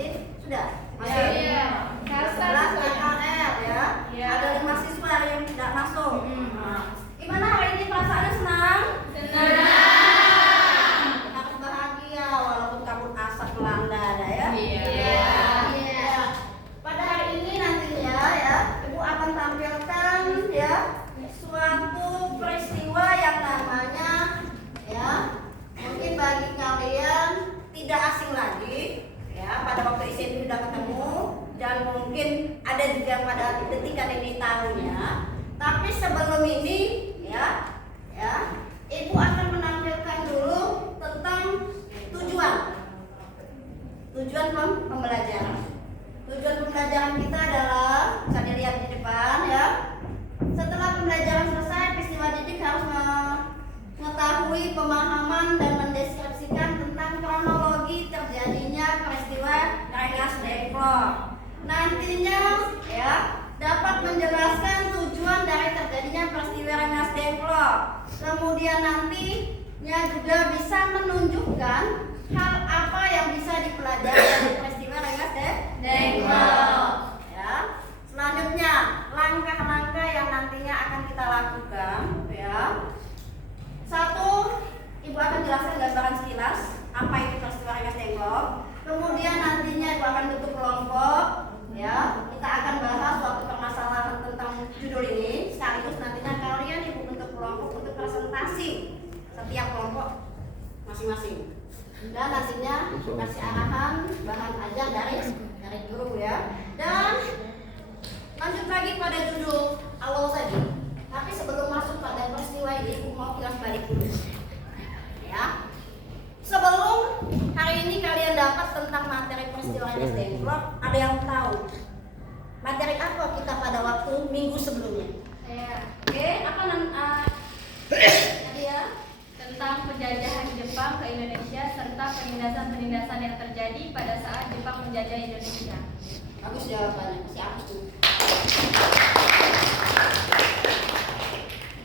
Jadi sudah masih Iya. 11 KKL ya. Iya. Ada 5 siswa yang tidak masuk. Nah, gimana hari ini perasaannya senang? Harus bahagia walaupun kabut asap melanda ada ya. Iya. Ya. Pada hari ini nantinya ya, Ibu akan tampilkan ya suatu peristiwa yang namanya ya mungkin bagi kalian tidak asing lagi ya, pada waktu SMP sudah ketemu dan mungkin ada juga yang pada detikan ini tahunya. Tapi sebelum ini ya Ibu akan menampilkan dulu tentang tujuan pembelajaran. Tujuan pembelajaran kita adalah bisa dilihat di depan ya. Setelah pembelajaran selesai, peristiwa didik harus mengetahui pemahaman dan mendeskripsikan tentang kronologi terjadinya peristiwa Rengas Dengklok. Nantinya ya dapat menjelaskan tujuan dari terjadinya peristiwa Rengas Dengklok. Kemudian nantinya juga bisa menunjukkan hal apa yang bisa dipelajari dari peristiwa Rengas Dengklok. Ya. Selanjutnya langkah-langkah yang nantinya akan kita lakukan ya. Satu, Ibu akan jelaskan gambaran sekilas apa itu peristiwa Rengas Dengklok. Kemudian nantinya Ibu akan bentuk kelompok ya. Kita akan bahas suatu permasalahan tentang judul ini. Sekaligus nantinya kalian Ibu bentuk kelompok untuk presentasi setiap kelompok masing-masing. Dan nantinya kasih arahan bahan ajar dari guru ya. Dan lanjut lagi pada judul awal tadi. Tapi sebelum masuk pada peristiwa ini, Ibu mau kilas balik dulu. Ya. Sebelum hari ini kalian dapat tentang materi peristiwa Rengas Dengklok, ada yang tahu materi apa kita pada waktu minggu sebelumnya? Oke, apa Nadia? Tentang penjajahan Jepang ke Indonesia serta penindasan-penindasan yang terjadi pada saat Jepang menjajah Indonesia. Bagus jawabannya, masih hapus tuh.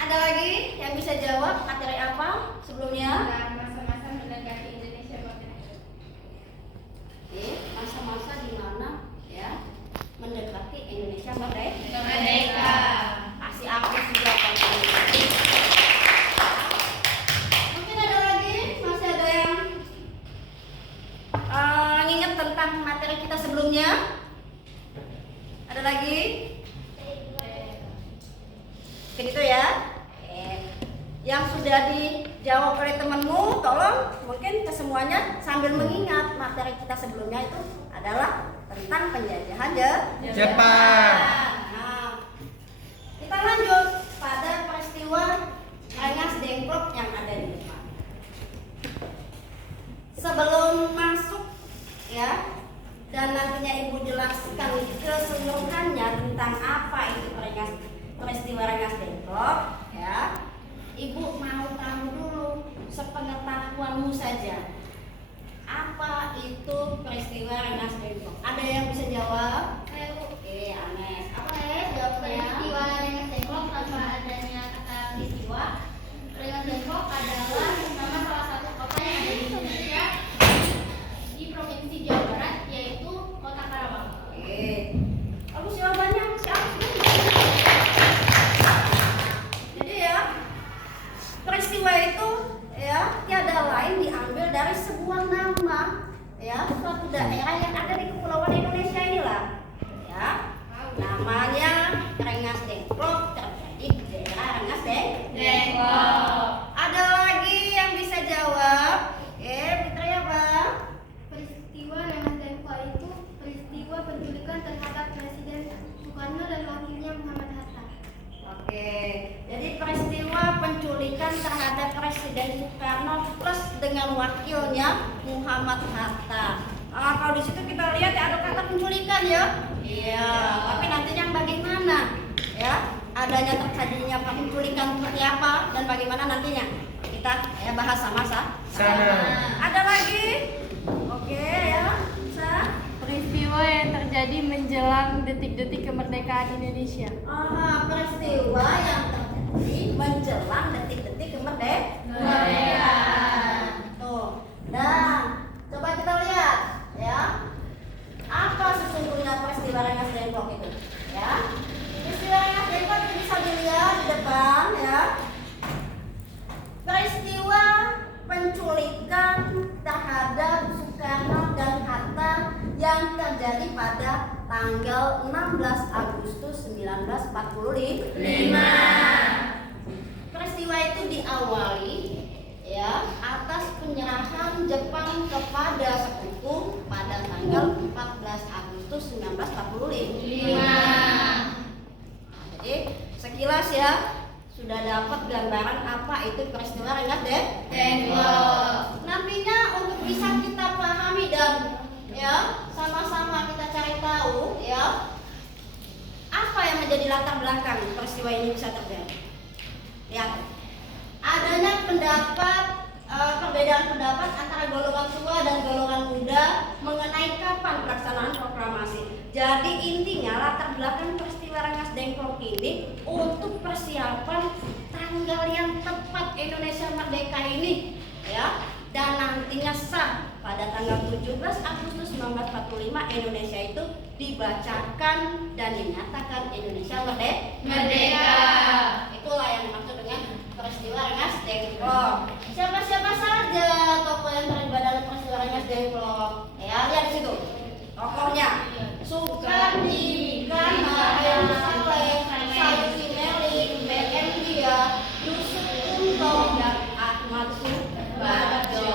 Ada lagi yang bisa jawab materi apa sebelumnya? Masa-masa mendekati Indonesia merdeka. Oke, masa-masa di mana ya mendekati Indonesia merdeka. Masih hapus jawabannya. Mungkin ada lagi, masih ada yang nginget tentang materi kita sebelumnya? Ada lagi? Begitu ya. Yang sudah dijawab oleh temanmu, tolong mungkin kesemuanya sambil mengingat materi kita sebelumnya itu adalah tentang penjajahan Jepang. Nah, kita lanjut pada peristiwa Rengas Dengklok yang ada di depan. Sebelum masuk ya, dan nantinya Ibu jelaskan keseluruhannya tentang apa itu peristiwa Rengas Dengklok ya. Ibu mau tahu dulu sepengetahuanmu saja, apa itu peristiwa Rengas Dengklok? Ada yang bisa jawab? Oke, Anes. Apa jawabnya? Peristiwa Rengas Dengklok tanpa adanya kata peristiwa, Rengas Dengklok adalah nama salah satu kota yang ada di Indonesia di Provinsi Jawa Barat, yaitu Kota Karawang. Oke. Bagus jawabannya, siapa? Jadi ya, peristiwa itu ya tiada lain diambil dari sebuah nama ya, suatu daerah yang ada di kepulauan Indonesia inilah ya. Namanya Rengas Dengklok, terjadi di daerah Rengas Dengklok. Ada lagi yang bisa jawab? Oke, Fitri apa? Peristiwa Rengas Dengklok itu peristiwa penculikan terhadap Presiden Soekarno dan wakilnya Muhammad Hatta. Oke, jadi peristiwa penculikan terhadap Presiden Soekarno plus dengan wakilnya Muhammad Hatta. Kalau di situ kita lihat ya ada kata penculikan ya. Iya. Tapi nantinya bagaimana ya adanya terjadinya penculikan seperti apa dan bagaimana nantinya kita ya bahas sama-sama. Ada lagi? Oke ya. Bisa. Peristiwa yang terjadi menjelang detik-detik kemerdekaan Indonesia. Peristiwa yang terjadi menjelang detik-detik kemerdekaan. Tuh. Dan coba kita lihat ya. terjadi pada tanggal 16 Agustus 1945. Peristiwa itu diawali ya atas penyerahan Jepang kepada sekutu pada tanggal 14 Agustus 1945. Jadi sekilas ya sudah dapat gambaran apa itu peristiwa Rengas Dengklok. Nantinya untuk bisa kita pahami dan ya sama-sama kita cari tahu ya apa yang menjadi latar belakang peristiwa ini bisa terjadi. Lihat, adanya perbedaan pendapat antara golongan tua dan golongan muda mengenai kapan pelaksanaan proklamasi. Jadi intinya latar belakang peristiwa Rengas Dengklok ini untuk persiapan tanggal yang tepat Indonesia merdeka ini ya, dan nantinya sah pada tanggal 17 Agustus 1945 Indonesia itu dibacakan dan dinyatakan Indonesia merdeka. Itulah yang dimaksud dengan peristiwa Rengas Dengklok. Siapa-siapa saja tokoh yang terlibat dalam peristiwa Rengas Dengklok? Ya, lihat di situ. Tokohnya Sukarni, Kana, Hayam Saleh, Sayuti Melik, BM Dia, Yusuf Kunto, dan Ahmad Subarjo.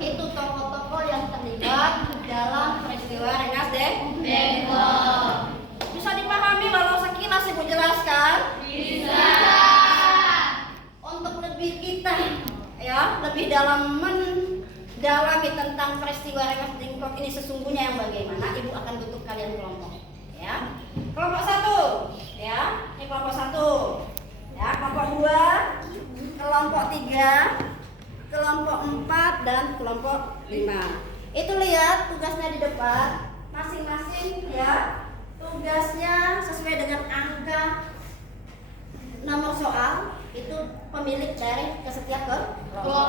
Itu tokoh-tokoh yang terlibat dalam peristiwa Rengas Dengklok. Bisa dipahami walau sekilas Ibu jelaskan? Bisa. Untuk lebih kita ya lebih dalam mendalami tentang peristiwa Rengas Dengklok ini sesungguhnya yang bagaimana, Ibu akan bentuk kalian kelompok ya. Kelompok 1 ya, ini kelompok 1 ya, kelompok 2, kelompok 3, kelompok 4 dan kelompok 5. Itu lihat tugasnya di depan masing-masing ya. Tugasnya sesuai dengan angka nomor soal itu pemilik dari setiap kelompok.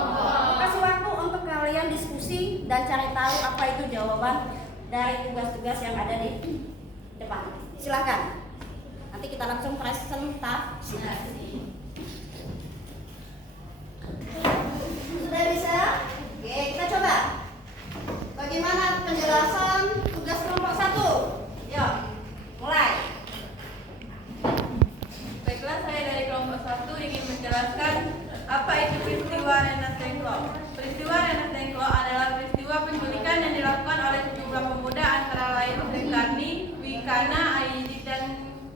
Kasih waktu untuk kalian diskusi dan cari tahu apa itu jawaban dari tugas-tugas yang ada di depan. Silakan. Nanti kita langsung presentasi. Sudah bisa? Oke, kita coba. Bagaimana penjelasan tugas kelompok 1? Yuk, mulai. Baiklah, saya dari kelompok 1 ingin menjelaskan apa itu peristiwa Rengas Dengklok. Peristiwa Rengas Dengklok adalah peristiwa penculikan yang dilakukan oleh sejumlah pemuda antara lain Sukarni, Wikana, Aidit dan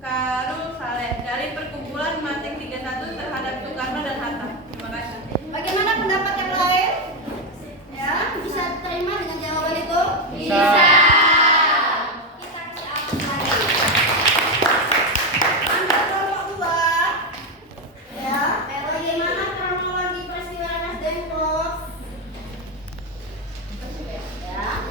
Karul Saleh dari perkumpulan Manting 31 terhadap Soekarno dan Hatta. Terima kasih. Bagaimana pendapat yang lain? Ya, bisa terima dengan jawaban itu? Bisa. Kita kasih atas lagi. Ambil kelompok 2. Ya, bagaimana kronologi peristiwa Rengas Dengklok? Ya.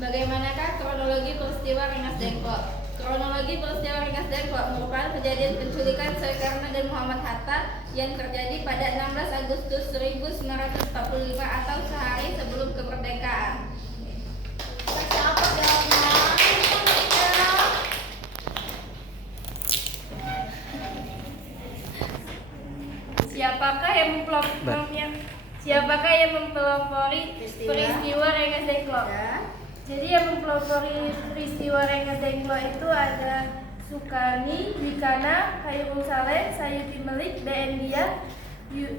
Bagaimanakah kronologi peristiwa Rengas Dengklok? Kronologi peristiwa Rengas Dengklok merupakan kejadian penculikan Soekarno dan Muhammad Hatta yang terjadi pada 16 Agustus 1945 atau sehari sebelum kemerdekaan. Siapa jawabnya? Siapakah yang mempelopori peristiwa Rengas Dengklok? Ya. Jadi yang mempelopori peristiwa Rengas Dengklok itu ada Sukarni, Wikana, Hairul Saleh, Sayuti Melik, BN Dia,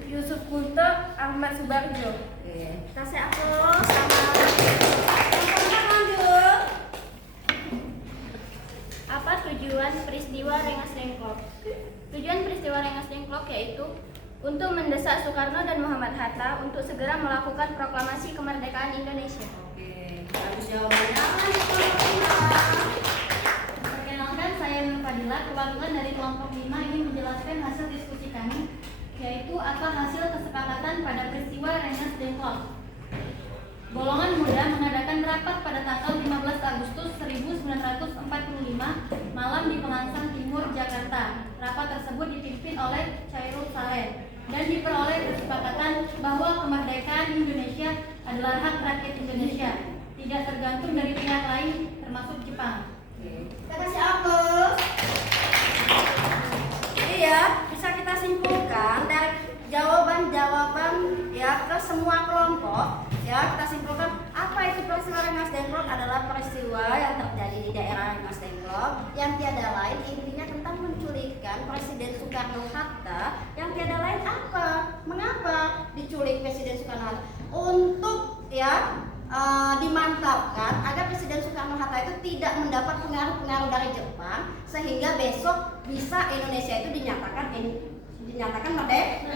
Yusuf Kunto, Ahmad Subarjo. Oke. Kasih aplaus sama teman-teman. Lanjut. Apa tujuan peristiwa Rengas Dengklok? Tujuan peristiwa Rengas Dengklok yaitu untuk mendesak Soekarno dan Muhammad Hatta untuk segera melakukan proklamasi kemerdekaan Indonesia. Oke, bagus jawabannya. Lanjut kelompok 5. Perkenalkan, saya Nur Fadila, kewakilan dari kelompok 5 ingin menjelaskan hasil diskusi kami, yaitu apa hasil kesepakatan pada peristiwa Rengas Dengklok. Golongan muda mengadakan rapat pada tanggal 15 Agustus 1945 malam di Pelangsang Timur, Jakarta. Rapat tersebut dipimpin oleh Chairul Saleh dan diperoleh kesepakatan bahwa kemerdekaan Indonesia adalah hak rakyat Indonesia, tidak tergantung dari pihak lain termasuk Jepang. Kita kasih aplaus. Jadi ya, bisa kita simpulkan dari jawaban-jawaban ya ke semua kelompok. Ya, kita simpulkan apa itu peristiwa Rengas Dengklok adalah peristiwa yang terjadi di daerah Rengas Dengklok yang tiada lain intinya tentang menculikan Presiden Soekarno-Hatta yang tiada lain apa? Mengapa diculik Presiden Soekarno-Hatta? Untuk dimantapkan agar Presiden Soekarno-Hatta itu tidak mendapat pengaruh-pengaruh dari Jepang sehingga besok bisa Indonesia itu dinyatakan merdeka.